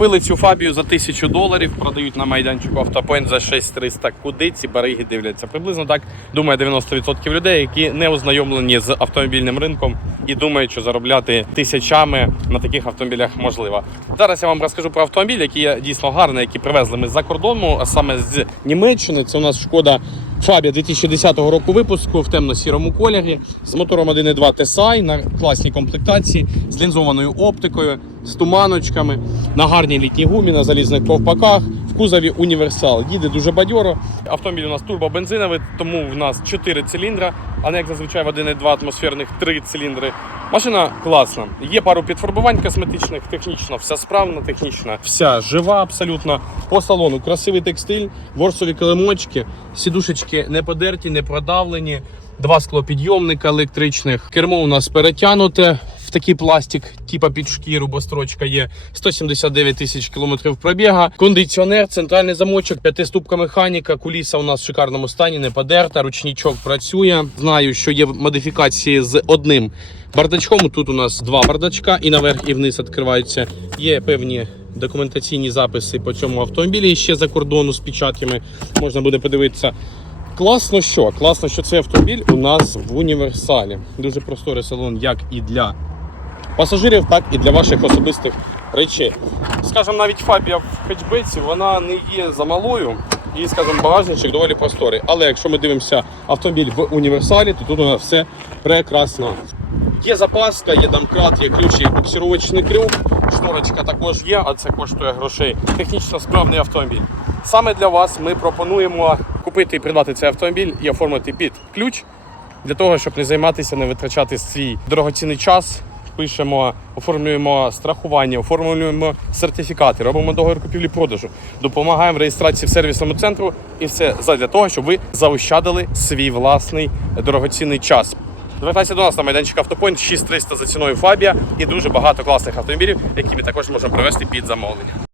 Купили цю фабію за 1000 доларів, продають на майданчику автопоінт за 6300. Куди ці бариги дивляться? Приблизно так думає 90% людей, які не ознайомлені з автомобільним ринком і думають, що заробляти тисячами на таких автомобілях можливо. Зараз я вам розкажу про автомобіль, який дійсно гарний, який привезли ми з-за кордону, а саме з Німеччини. Це у нас шкода Фабія 2010 року випуску в темно-сірому кольорі з мотором 1.2 TSI на класній комплектації, з лінзованою оптикою, з туманочками, на гарній літній гумі, на залізних ковпаках. Кузові універсал. Їде дуже бадьоро. Автомобіль у нас турбобензиновий, тому в нас 4 циліндра, а не як зазвичай в 1.2 атмосферних 3 циліндри. Машина класна. Є пару підфарбувань косметичних, технічно все справно, технічно вся жива абсолютно. По салону красивий текстиль, ворсові килимочки, сідушечки не подерті, не продавлені. Два склопідйомника електричних. Кермо у нас перетягнуте такий пластик, типа під шкіру, бо строчка є. 179 тисяч кілометрів пробіга. Кондиціонер, центральний замочок, п'ятиступка механіка. Куліса у нас в шикарному стані, не подерта. Ручничок працює. Знаю, що є модифікації з одним бардачком. Тут у нас два бардачка, і наверх, і вниз відкриваються. Є певні документаційні записи по цьому автомобілі ще за кордону з печатками. Можна буде подивитися. Класно, що класно, що цей автомобіль у нас в універсалі. Дуже просторий салон, як і для пасажирів, так і для ваших особистих речей. Скажімо, навіть фабія в хетчбеці вона не є замалою. І, скажімо, багажничок доволі просторий. Але якщо ми дивимося автомобіль в універсалі, то тут у нас все прекрасно. Є запаска, є домкрат, є ключ, є буксировочний крюк, шторочка також є, а це коштує грошей. Технічно справний автомобіль. Саме для вас ми пропонуємо купити і придбати цей автомобіль і оформити під ключ для того, щоб не займатися, не витрачати свій дорогоцінний час. Пишемо, оформлюємо страхування, оформлюємо сертифікати, робимо договір купівлі-продажу, допомагаємо в реєстрації в сервісному центру і все задля того, щоб ви заощадили свій власний дорогоцінний час. Звертайтеся до нас на майданчик Автопойнт 6300 за ціною Фабія і дуже багато класних автомобілів, які ми також можемо привезти під замовлення.